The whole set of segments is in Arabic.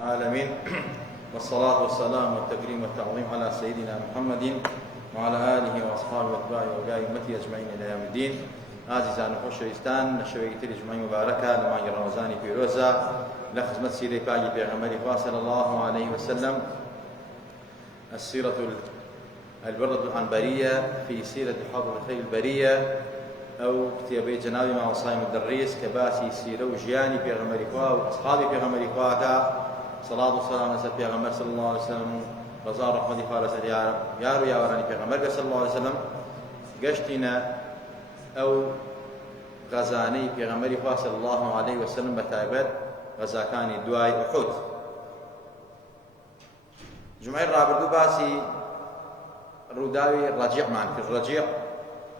العالمين، والصلاة والسلام والتكريم والتعظيم على سيدنا محمد وعلى آله وأصحابه وأتباعه وأولياء أمته أجمعين إلى يوم الدين. عزیزان و خۆشەویستان، لە شەوەیەکی تری ژمای مبارەکە لە مانگی ڕەمەزانی پیرۆزە لە خزمەت سیرەی پاکی پێغەمبەری خوا صلی الله عليه وسلم، السيرة البردة العنبرية في سيرة حافظ الخير البرية، أو كتابي جنابي مع وصايم الدريس كباسي سيرة وجياني بيغمري خوا وأصحابي بيغمري خوا صلاة والسلام على بيغمبر صلى الله عليه وسلم، رضا رحمة خالص يارو يا وراني بيغمبر صلى الله عليه وسلم. قشتنا أو غزاني بيغمبر خوا صلى الله عليه وسلم بتعبد غزاكاني دواي أحد. جمعي الرابردو باسي روداوي الرجيع معك الرجيع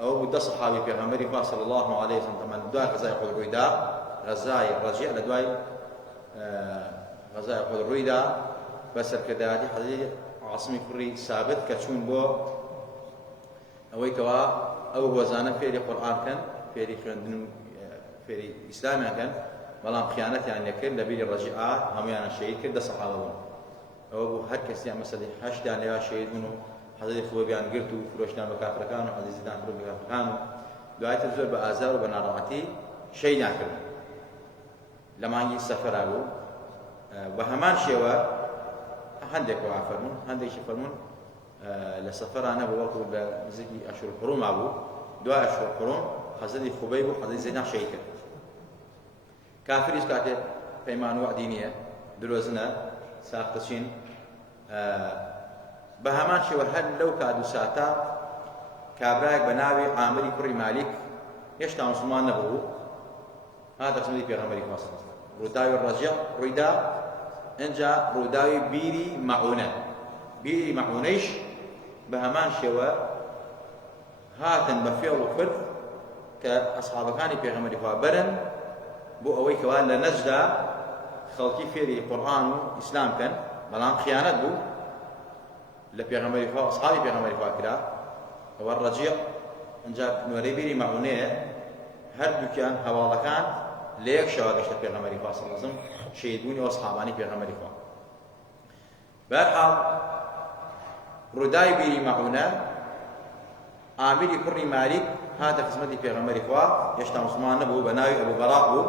أو بدا صحابي بيغمبري خوا صلى الله عليه وسلم طبعا دواي غزاي يقول رويدا غزاي الرجيع لدواي غزاي يقول رويدا بس الكدادي حديث عاصمي كري ثابت كتشون بو أوي كوا أو وزانة فيري قرآن كان فيري خوندن فيري إسلام كان بلام خيانة يعني كل لبيل الرجيعة هم يعني شهيد كده صحابة أو هر كسي يعني مثلا هشت يعني شهيد منه حديث خوي بيان قلتو فروشنا بكافر كانوا حديث زيدان فرو بكافر كانوا دعاية الزور بآزار وبنارعتي شيء ناكر لما يجي السفر أبو وهمان شيوا هندك وعفرمون هندك شفرمون لسفر أنا بوقت بزكي أشهر الحرم أبو دعاء أشهر الحرم حديث خوي بو حديث زيدان شيء كر كافر يسكت بيمان وعدينية دروزنا ساقطين بهمان شيء وهل لو كادو ساتا كابراك بناوي عامري كري مالك يشتا مسلمان نبوه هذا اسمه في غمري خاص روداوي الرجع رويدا انجا روداوي بيري معونه بيري معونيش بهمان شيء هاتن بفعل وفرد كاصحاب كان في غمري برن بو اوي كوان لنجدا خلقي فيري قران واسلام كان بلان خيانه بو لبيغمبري خوا أصحابي بيغمبري خوا كذا هو الرجيع إنجا نوري بيري معونية هر دكان حوالا كان ليك شواقش لبيغمبري خوا صلى الله عليه وسلم شهيدوني وأصحاباني بيغمبري خوا. برحال رداي بيري معونة عامري كرني مالك هذا قسمتي بيغمبري خوا يشتا مسلمان نبو بناوي أبو براء بو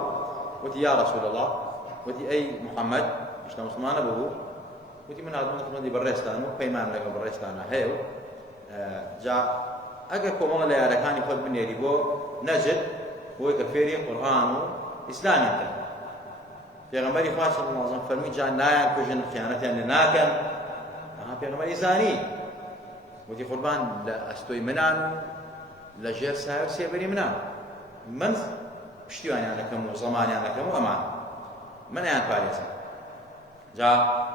وتي يا رسول الله وتي أي محمد يشتا مسلمان نبو وتي من هذا المنطقة دي بريستانو بيمان لقى بريستانا هيو جاء أجا كمان لا يركان يخد بنيري بو نجد هو كفيري قرآن إسلامي كان بيغمبري خاص الله عز وجل فرمي جاء نايا كوجن خيانة يعني ناكن بيغمبري زاني وتي قربان لا أستوي منانو لا جير ساير سيبري منانو من بشتيواني أنا كم وزماني أنا كم وأمان من أيان باريسا جاء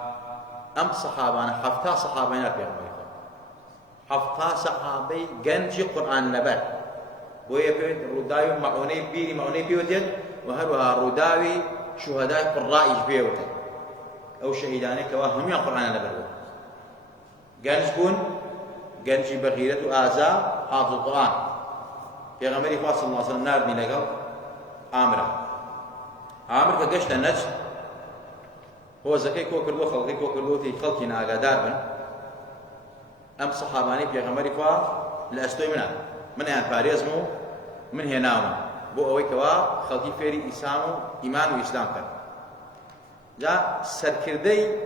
أم صحابان حفتا صحابين بيغمبري حفتا صحابي جنجي قرآن نبات بويا بيت روداوي معوني بيري معوني بيوتيد وهروها روداوي شهداء قراء بيوتيد أو شهيداني كواهم يا قرآن نبات جنج بون جنجي بغيرة آزا حافظ القرآن بيغمبري صلى الله عليه وسلم نار نلقى عامر كقشت النجد هو زكي كوكلو خلقي كوكلو تي خلقي ناقادار أم صحاباني بيغمبري خوا لأستوي من يعني باريزمو من هناوما بو أوي كوا خلقي فيري إسامو إيمان وإسلام كان جاء سركردي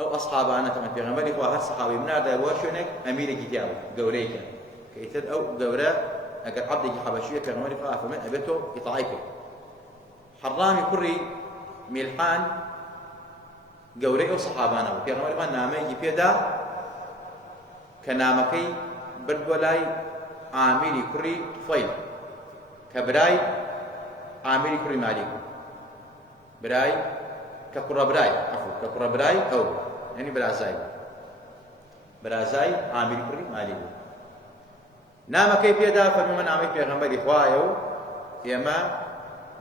أو أصحابانا كمان بيغمبري خوا هر صحابي من هذا واشونك أميري كتابو قوريك كيتد أو قورا أقل عبدك حبشية بيغمبري خوا فمن أبتو إطاعيكو حرامي كري ملحان قوري أو صحابانا وبيغمبري خوا نامي يبيدا كنامكي بردولاي عامري كري طفيل كبراي عامري كري مالك براي كقرى براي كقرى براي أو يعني برازاي عامري كري مالك نامكي بيدا فمن عامي بيغمبري خوايو يما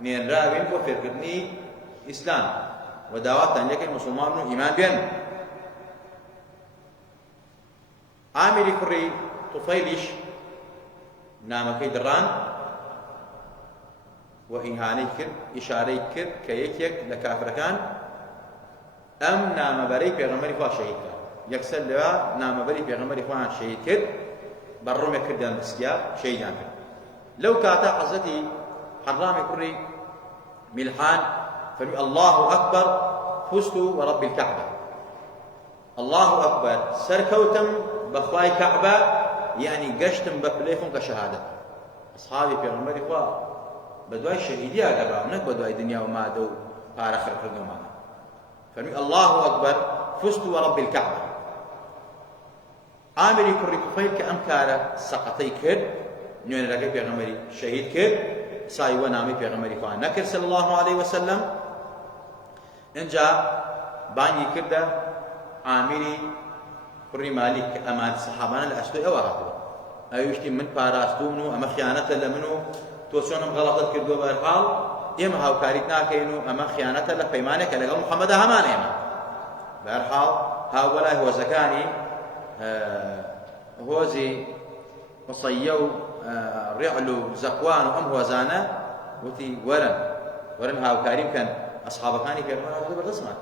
نين راوين وفرقني إسلام ودعوات تنجك المسلمان إيمان بين عامري كري طفيلش نامكي دران وإهاني كر إشاري كر كيك لكافر كان ئەم نامەبەرەی پێغەمبەری خوا شەهید کرا یەکسەر لەوە نامەبەری پێغەمبەری خۆیان شەهید کرد بە ڕۆمێک کردیان دەستگیا شەهیدیان کرد لەو کاتە حەزەتی حەڕامی کوڕی میلحان فەرمی الله ئەکبەر فزت ورب الكعبة الله أكبر سركوتم بخواي كعبة يعني قشتم بفليكم كشهادة أصحابي في غمري خوا بدواي شهيدية قبل نك بدواي دنيا وما دو آخر خردوا معنا فرمي الله أكبر فزت ورب الكعبة عامري كري كفيل كأمكارة سقطي كر نيون رقي في غمري شهيد كر ساي ونامي في غمري خوا نكر صلى الله عليه وسلم إنجا باني كرده عامري كري مالك أمان صحابان الأسدو أو هاتوا أيوشتي من باراستونو أما خيانة لمنو توسونم غلطت كردو بارحال إما هاو كاريتنا كينو أما خيانة لفيمانك لقل محمد همان إما بارحال هاو ولا هو زكاني هو زي وصيو رعلو زكوان وأم هو زانا وتي ورن هاو كاريم كان أصحاب كاني في المنى بالرسمات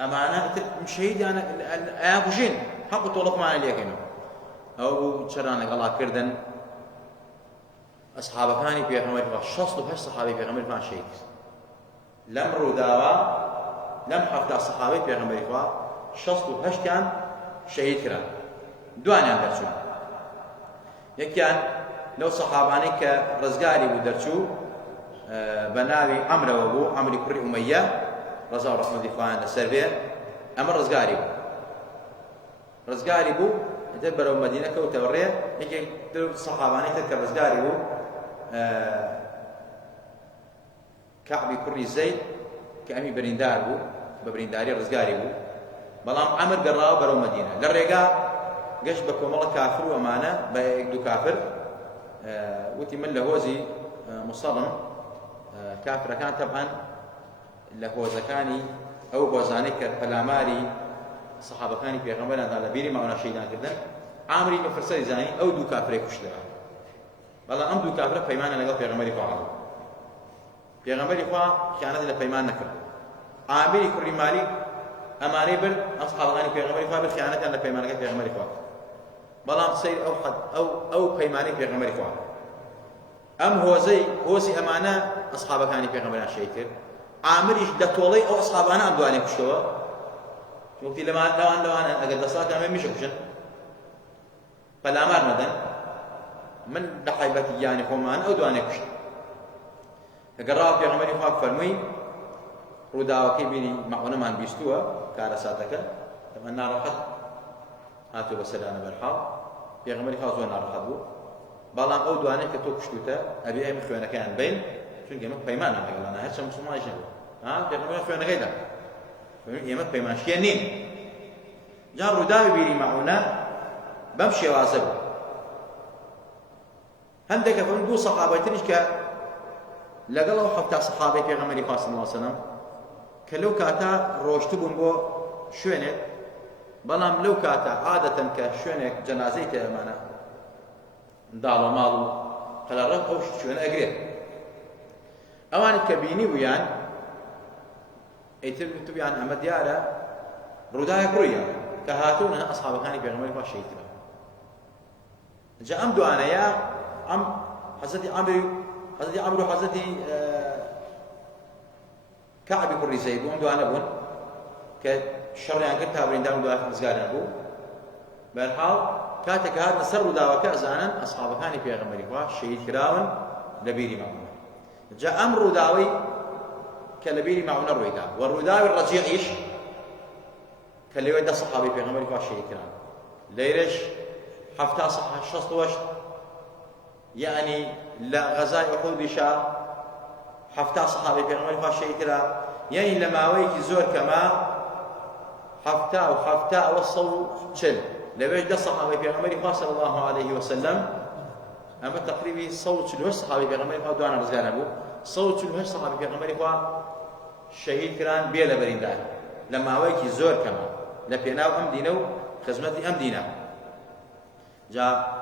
أمانة مشهيد يعني أكوشين حق طولق معنا ليكينو أو شرانك الله كردن أصحاب كاني في غمر شخص وهش صحابي في غمر فان شهيد لم روداوا لم حفظ صحابي في غمر فان شخص وهش كان شهيد كران دواني عن درسو يكيان لو صحاباني كرزقاري ودرسو بناوي عمرو وابو عمرو كري أمية رضا ورحمة الله لسربيا أمر رزقاري بو تبرو مدينة كوتورية يجي الصحاباني تذكر رزقاري بو كعبي كري زيد كأمي بريندار بو ببرينداري رزقاري بو بلام عمر قرأوا برو مدينة للرقا قش بكم الله كافر وأمانة بيقدو كافر وتي من لهوزي مصرم كافر كان طبعا لهو زكاني أو بوزانك فلاماري صحابة كاني في غمرنا على بيري ما أنا شيئا كذا عامري بفرسي زاني أو دو كافري كشتها والله أم دو كافر فيمان لقى في غمري فعله في غمري فا كانت إلى فيمان نكر عامري كري مالي أماني بل أصحاب كاني في غمري فا بالخيانة على فيمان لقى في غمري فا والله سير أو حد أو فيماني في غمري فا أم هو زي أمانة أصحاب كاني في غمرنا شيء عامريش دتولي أو أصحابنا أم دواني كشتوا شوفتي لو أنا أقدر صلاة كمان مش كشن فلا مار مدن من دحيبتي يعني خومان أو دواني كشت فقرأ في عمري خاف فرمي رودا وكيبيني معنا من بيستوا كارساتك لما النار راحت هاتوا بسلانة بالحال في عمري خاف زون راحت بو بالام أو دواني كتو كشتوتا أبي أي مخوانة كان بين شو كمان بيمانة قال أنا هرشم مسلمان يشنو في عمري خاف أنا غيدا يمت بيمان شينين جار رداوي بيري معنا بمشي واسب هندك فندو صحابة تريش لقلوا حتى صحابة في غمري صلى الله عليه وسلم كلو كاتا روشتبون بو شوينك بلام لو كاتا عادة كشوينك جنازيك معنا دالو مالو قال الرب أو شوين أقريب أوان كبيني ويان ايتر تبي عن أمد يارا ردايا كريا كهاتون أصحاب كاني في غمري فاش شيء كذا جاء أمدو أنا يا حزتي عمرو حزتي كعب كري زيد وأمدو أنا بون كشر يعني كنتها برين دام دو آخر مزقار أبو بالحال كاتك هذا سر رداوا كأزانا أصحاب كاني في غمري فاش شيء كراون لبيري معهم جاء أمر رداوي كلبيري معنا الرداء والرداء الرجيع إيش كاللي ويدا صحابي في غمري فاش شيء كرام ليرش حفتا صح الشخص وش يعني لا غزاي أحد بشا حفتا صحابي في غمري فاش شيء كرام يعني لما ويك زور كما حفتا وصل شل لبيش دا صحابي في غمري فاش صلى الله عليه وسلم أما تقريبا صوت شلوش صحابي في غمري فاش دوانا رزقان أبو صوت شلوش صحابي في غمري فاش شهيد كران بيلا بريندار لما ويكي زور كما لبيناو أم دينو خزمتي أم دينا جاء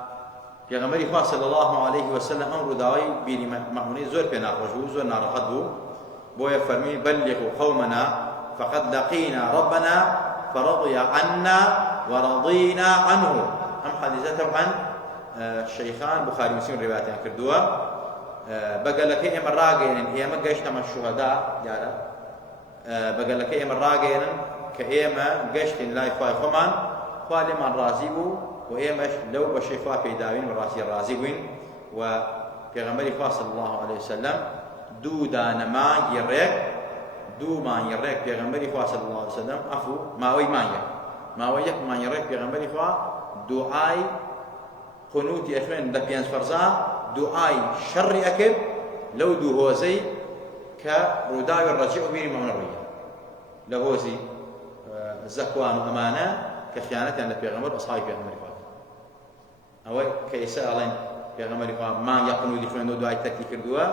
في غمري خواه صلى الله عليه وسلم أمر داوي بيني معوني زور بينا رجو زور نارحد بو بويا فرمي بلغوا قومنا فقد لقينا ربنا فرضي عنا ورضينا عنه. أم حديثة عن الشيخان بخاري ومسلم رواياتنا كردوا بقى لك إيه من راجين إيه ما جيش تم الشهداء جالا بقى لك إيه من راجين كإيه ما جيش لا يفاي خمان قال من رازيبو وإيه مش لو بشيفا في داوين من راسي الرازيبين وبيغمبري صلى الله عليه وسلم دو دانما يريك دو ما يريك بيغمبري صلى الله عليه وسلم عفو ما وي ما ويك ما يريك بيغمبري دعاء قنوتي أخوان دبيان فرزا دعاء شر أكل لو دو هوزي كرداء الرجع بيري معنوية لو هوزي زكوان أمانة كخيانة عند بيغمبر أصحاب بيغمبر أو كيسألين بيغمبر ما يقنوا لخوان دعاء تكي كردوا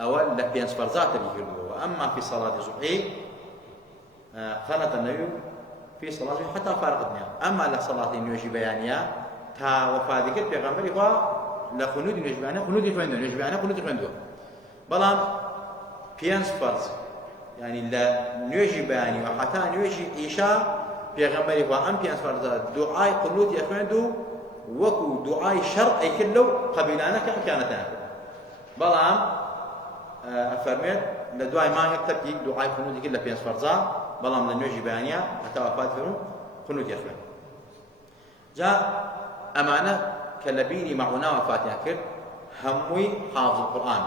أو دبيان فرزا تكي كردوا. أما في صلاة الصبح خلت النبي في صلاة حتى فارق الدنيا. أما لصلاة النيوشي بيانية تا وفاة ذكر بيغمبر لخنود نجبانه خنود يخوندو نجبانه خنود يخوندو بلام بيانس فرز يعني لا نيجي بياني وحتى نيجي إيشا بيغمبري وأم بيانس فرز دعاء خنود يخوندو وكو دعاء شر أي كله قبيلانا كأكيانتنا بلام أفرميت لدعاء ما يكتب دعاء خنود كله بيانس فرزا بلام لنيجي بيانيا حتى وفاة خنود يخوندو جاء أمانة كلبيني معنا وفاتها كرد هموي حافظ القرآن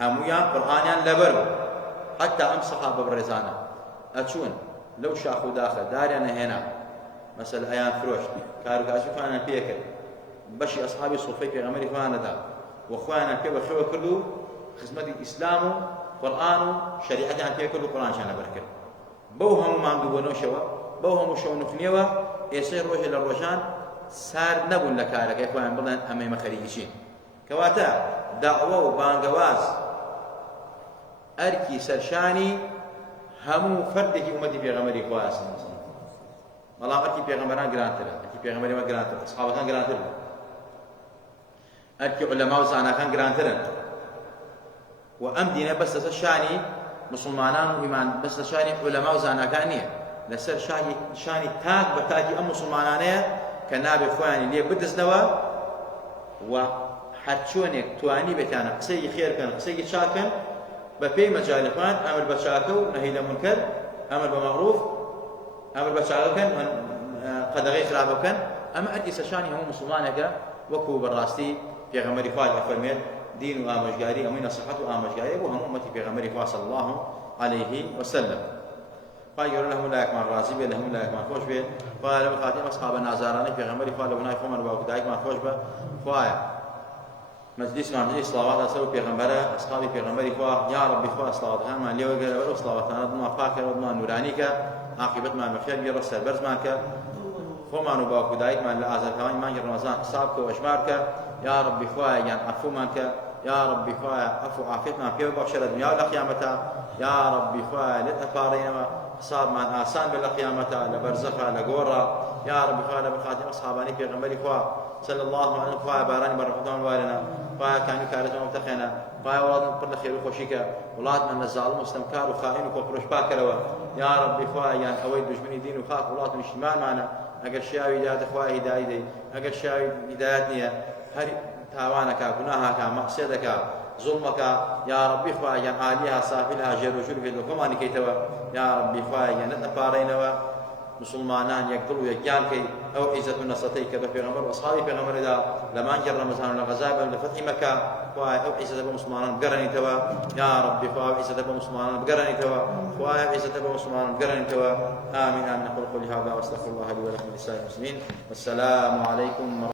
همويا قرآنيا لبرو حتى أم صحابة بالرزانة أتشون لو شاخو داخل داري أنا هنا مثلا أيام فروش كارو كاسو فانا بيكر بشي أصحابي صوفي في غمري فانا دا وأخوانا كيف خيوة كردو خدمة الإسلام قرآن شريعة عن بيكر القرآن شان لبركر بوهم ما عندو ونوشوا بوهم شو نخنيوا يصير روح للروشان سار نبون لكارك يكون بلان أمام خريجين كواتا دعوة وبانجواز أركي سرشاني همو فردك أمتي في غمري قواس والله أركي في غمران جرانتر أركي في غمري ما جرانتر أصحابه كان جرانتر أركي علماء وزانا كان جرانتر وأم دينا بس سرشاني مسلمانان وإيمان بس سرشاني علماء وزانا كانية لسر شاني تاك بتاكي أم مسلمانانية كنابي خواني ليه بدزنوا وحتشونك تواني بتانا قصي خير كان قصي شاكن ببي مجال خوان أمر بشاكو نهي لمنكر أمر بمعروف أمر بشاكو كان قدغي خلافه كان أما أدي سشاني هم مسلمانك وكو براستي في غمري خوان أفرميت دين وآمجاري أمين صحة وآمجاري وهم أمتي في غمري خوان صلى الله عليه وسلم قال لهم لا يكمن رازي به لهم لا يكمن خوش به قال بخاتم أصحاب النازاراني في غمري قال لهم نايف من باو دايك ما خوش به فايا مجلس مع مجلس صلوات أسوي في غمرة أصحابي في غمري فا يا ربي فا صلوات هم اللي وجل ولا صلوات أنا ضمن فاكر وضمن نورانيك عاقبة ما مخير بيرس البرز ماك فما نباو دايك ما لازم كمان ما رمضان صابك وأشمارك يا ربي فا يعني عفو ماك يا ربي فا عفو عافيتنا في بشر الدنيا ولا قيامتها يا ربي فا لتفارينا صار من آسان بالقيامة لبرزخة لجورة يا رب خالد بخاتم أصحابني في غمري خوا صلى الله عليه وسلم باراني بركتهم والنا كانوا كارثة مفتخنا ولاد كل خير وخشيك ولاد من الظالم واستمكار وخائن وكفرش باكروا يا رب خوا يعني أويد بجمني دين وخاف ولاد الاجتماع معنا أجر شاوي هداية خوا هداية أجر شاوي هدايتني هر تاوانك جناهك معصيتك ظلمك يا ربي خوايا عاليها سافلها جروشل في الكمان كيتوا يا ربي خوايا نتفارينوا مسلمانان يقتلوا يجانكي او عزة نصتيك بفيغمبر واصحابي فيغمبر اذا لما انجر رمضان لغزاب لفتح مكة خوايا او عزة مسلمان بقرني توا يا ربي خوايا عزة مسلمان بقرني توا خوايا عزة مسلمان بقرني توا امين امين. اقول قولي هذا واستغفر الله لي ولكم ولسائر المسلمين والسلام عليكم.